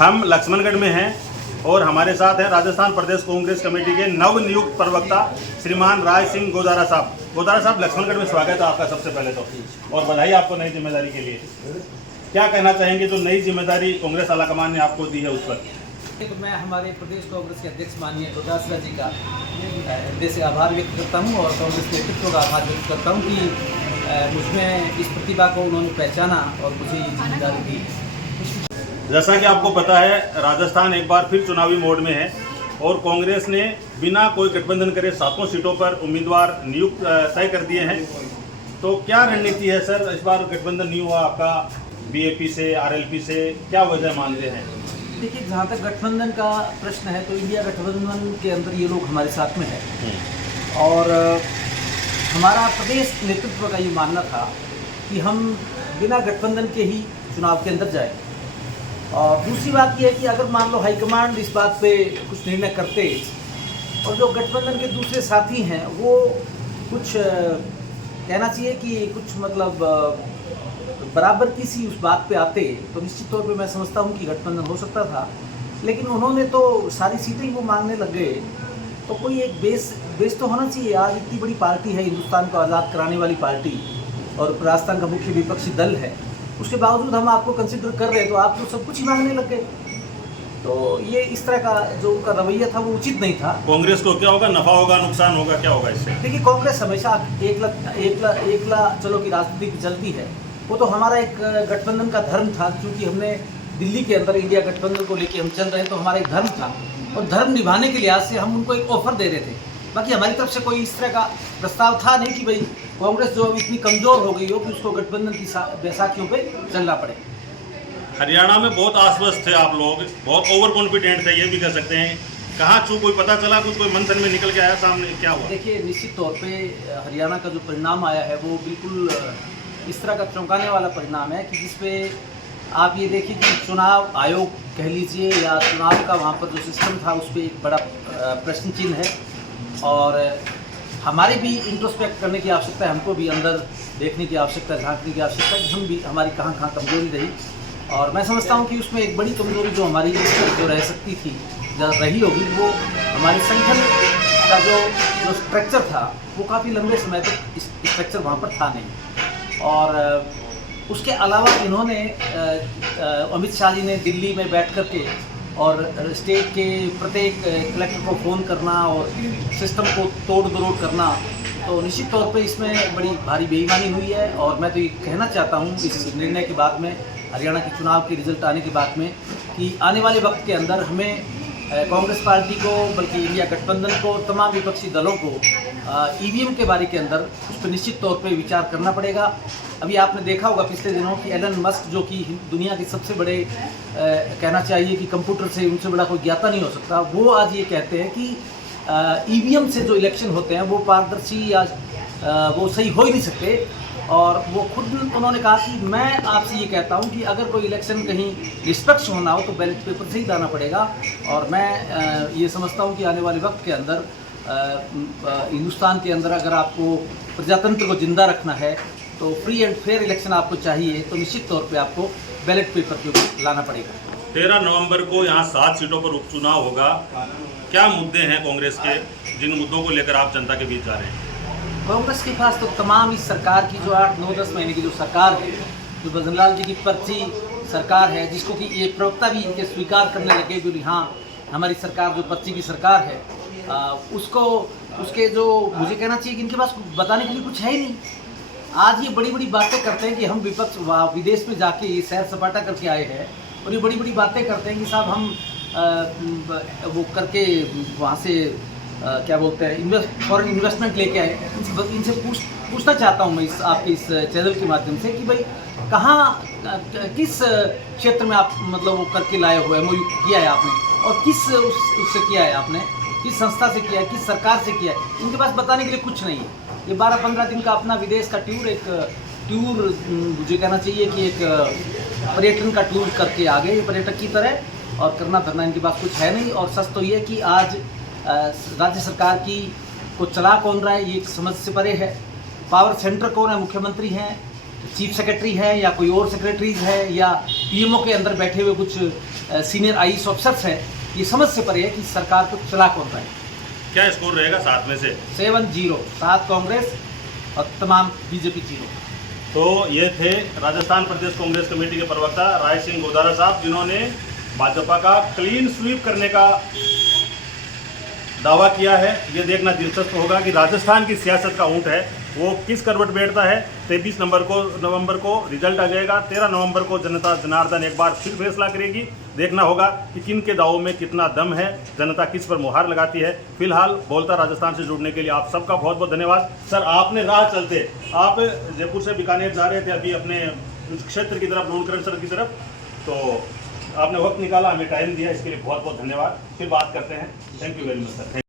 हम लक्ष्मणगढ़ में हैं और हमारे साथ हैं राजस्थान प्रदेश कांग्रेस कमेटी के नव नियुक्त प्रवक्ता श्रीमान राय सिंह गोदारा साहब। गोदारा साहब, लक्ष्मणगढ़ में स्वागत है आपका सबसे पहले तो, और बधाई आपको नई जिम्मेदारी के लिए। क्या कहना चाहेंगे जो नई जिम्मेदारी कांग्रेस आलाकमान ने आपको दी है उस पर? मैं हमारे प्रदेश कांग्रेस के अध्यक्ष माननीय गोदारा जी का हृदय से आभार व्यक्त करता हूं और कांग्रेस नेतृत्व का आभार व्यक्त करता हूं कि मुझमें इस प्रतिभा को उन्होंने पहचाना और मुझे ये जिम्मेदारी दी। जैसा कि आपको पता है, राजस्थान एक बार फिर चुनावी मोड में है और कांग्रेस ने बिना कोई गठबंधन करे 7 सीटों पर उम्मीदवार नियुक्त तय कर दिए हैं। तो क्या रणनीति है सर, इस बार गठबंधन नहीं हुआ आपका बीएपी से, आरएलपी से, क्या वजह मानते हैं? देखिए, जहाँ तक गठबंधन का प्रश्न है तो इंडिया गठबंधन के अंदर ये लोग हमारे साथ में है और हमारा प्रदेश नेतृत्व का ये मानना था कि हम बिना गठबंधन के ही चुनाव के अंदर जाएं। और दूसरी बात यह है कि अगर मान लो हाईकमांड इस बात पे कुछ निर्णय करते और जो गठबंधन के दूसरे साथी हैं वो कुछ कहना चाहिए कि कुछ मतलब बराबर की सी उस बात पे आते तो निश्चित तौर पे मैं समझता हूँ कि गठबंधन हो सकता था। लेकिन उन्होंने तो सारी सीटें ही वो मांगने लग गए, तो कोई एक बेस तो होना चाहिए। आज इतनी बड़ी पार्टी है, हिंदुस्तान को आज़ाद कराने वाली पार्टी और राजस्थान का मुख्य विपक्षी दल है, उसके बावजूद हम आपको कंसिडर कर रहे हैं तो आप तो सब कुछ ही मांगने लग गए। तो ये इस तरह का जो उनका रवैया था वो उचित नहीं था। कांग्रेस को क्या होगा, नफा होगा, नुकसान होगा, क्या होगा इससे? देखिए, कांग्रेस हमेशा एकला चलो की राजनीति चलती है, वो तो हमारा एक गठबंधन का धर्म था, क्योंकि हमने दिल्ली के अंदर इंडिया गठबंधन को लेकर हम चल रहे हैं तो हमारा एक धर्म था और धर्म निभाने के लिहाज से हम उनको एक ऑफर दे रहे थे। बाकी हमारी तरफ से कोई इस तरह का प्रस्ताव था नहीं कि भाई कांग्रेस जो इतनी कमज़ोर हो गई हो कि उसको गठबंधन की बैसाखियों पे चलना पड़े। हरियाणा में बहुत आश्वस्त थे आप लोग, बहुत ओवर कॉन्फिडेंट थे, ये भी कह सकते हैं। कहाँ चूक कोई पता चला, कुछ कोई मंथन में निकल के आया सामने, क्या हुआ? देखिए, निश्चित तौर पे हरियाणा का जो परिणाम आया है वो बिल्कुल इस तरह का चौंकाने वाला परिणाम है कि जिसपे आप ये देखिए कि चुनाव आयोग कह लीजिए या चुनाव का वहाँ पर जो सिस्टम था उस पर एक बड़ा प्रश्न चिन्ह है। और हमारे भी इंट्रोस्पेक्ट करने की आवश्यकता है, हमको भी अंदर देखने की आवश्यकता है, झांकने की आवश्यकता है कि हम भी हमारी कहाँ कहाँ कमजोरी रही। और मैं समझता हूँ कि उसमें एक बड़ी कमजोरी जो हमारी जो रह सकती थी या रही होगी, वो हमारी संगठन का जो स्ट्रक्चर था वो काफ़ी लंबे समय तक इस स्ट्रक्चर वहाँ पर था नहीं। और उसके अलावा इन्होंने अमित शाह जी ने दिल्ली में बैठ कर के और स्टेट के प्रत्येक कलेक्टर को फ़ोन करना और सिस्टम को तोड़ मरोड़ करना, तो निश्चित तौर पे इसमें बड़ी भारी बेईमानी हुई है। और मैं तो ये कहना चाहता हूँ इस निर्णय के बाद में, हरियाणा के चुनाव के रिजल्ट आने के बाद में, कि आने वाले वक्त के अंदर हमें कांग्रेस पार्टी को, बल्कि इंडिया गठबंधन को, तमाम विपक्षी दलों को ईवीएम के बारे के अंदर उस पर निश्चित तौर पे विचार करना पड़ेगा। अभी आपने देखा होगा पिछले दिनों कि एलन मस्क, जो कि दुनिया के सबसे बड़े कहना चाहिए कि कंप्यूटर से उनसे बड़ा कोई ज्ञाता नहीं हो सकता, वो आज ये कहते हैं कि ईवीएम से जो इलेक्शन होते हैं वो पारदर्शी या वो सही हो ही नहीं सकते। और वो खुद उन्होंने कहा कि मैं आपसे ये कहता हूँ कि अगर कोई इलेक्शन कहीं निष्पक्ष होना हो तो बैलेट पेपर से ही जाना पड़ेगा। और मैं ये समझता हूँ कि आने वाले वक्त के अंदर हिंदुस्तान के अंदर अगर आपको प्रजातंत्र को जिंदा रखना है तो फ्री एंड फेयर इलेक्शन आपको चाहिए, तो निश्चित तौर पे आपको बैलेट पेपर के ऊपर लाना पड़ेगा। 13 नवंबर को यहाँ 7 सीटों पर उपचुनाव होगा। क्या मुद्दे हैं कांग्रेस के, जिन मुद्दों को लेकर आप जनता के बीच जा रहे हैं? कांग्रेस के पास तो तमाम इस सरकार की जो 8-9-10 महीने की जो सरकार है, जो भजनलाल जी की पर्ची सरकार है, जिसको कि ये प्रवक्ता भी इनके स्वीकार करने लगे कि हाँ हमारी सरकार जो पर्ची की सरकार है, उसके जो मुझे कहना चाहिए कि इनके पास बताने के लिए कुछ है ही नहीं। आज ये बड़ी बड़ी बातें करते हैं कि हम विपक्ष विदेश में जाके ये सैर सपाटा करके आए हैं और ये बड़ी बड़ी बातें करते हैं कि साहब हम वो करके वहाँ से क्या बोलते हैं फॉरेन इन्वेस्टमेंट लेके आए। इनसे पूछना चाहता हूँ मैं आपके इस चैनल के माध्यम से कि भाई कहाँ किस क्षेत्र में आप मतलब वो करके लाए हुए एमओयू किया है आपने, और किस उससे किया है आपने, किस संस्था से किया है, किस सरकार से किया है। इनके पास बताने के लिए कुछ नहीं है। ये 12-15 दिन का अपना विदेश का टूर मुझे कहना चाहिए कि एक पर्यटन का टूर करके आ गए पर्यटक की तरह, और करना धरना इनके पास कुछ है नहीं। और सच तो ये कि आज राज्य सरकार की को चला कौन रहा है ये समझ से परे है। पावर सेंटर कौन है, मुख्यमंत्री हैं, चीफ सेक्रेटरी है या कोई और सेक्रेटरीज है या पीएमओ के अंदर बैठे हुए कुछ सीनियर आईएएस ऑफिसर्स हैं, ये समझ से परे है कि सरकार को चला कौन रहा है। क्या स्कोर रहेगा 7 में से? 7-0, 7 कांग्रेस और तमाम बीजेपी 0। तो ये थे राजस्थान प्रदेश कांग्रेस कमेटी के प्रवक्ता राय सिंह गोदारा साहब, जिन्होंने भाजपा का क्लीन स्वीप करने का दावा किया है। ये देखना दिलचस्प होगा कि राजस्थान की सियासत का ऊंट है वो किस करवट बैठता है। 23 नवंबर को रिजल्ट आ जाएगा। 13 नवंबर को जनता जनार्दन एक बार फिर फैसला करेगी। देखना होगा कि किन के दावों में कितना दम है, जनता किस पर मुहर लगाती है। फिलहाल बोलता राजस्थान से जुड़ने के लिए आप सबका बहुत बहुत धन्यवाद। सर, आपने राह चलते, आप जयपुर से बीकानेर जा रहे थे अभी अपने क्षेत्र की तरफ, लूणकरण सड़क की तरफ, तो आपने वक्त निकाला, हमें टाइम दिया, इसके लिए बहुत बहुत धन्यवाद। फिर बात करते हैं। Thank you very much sir.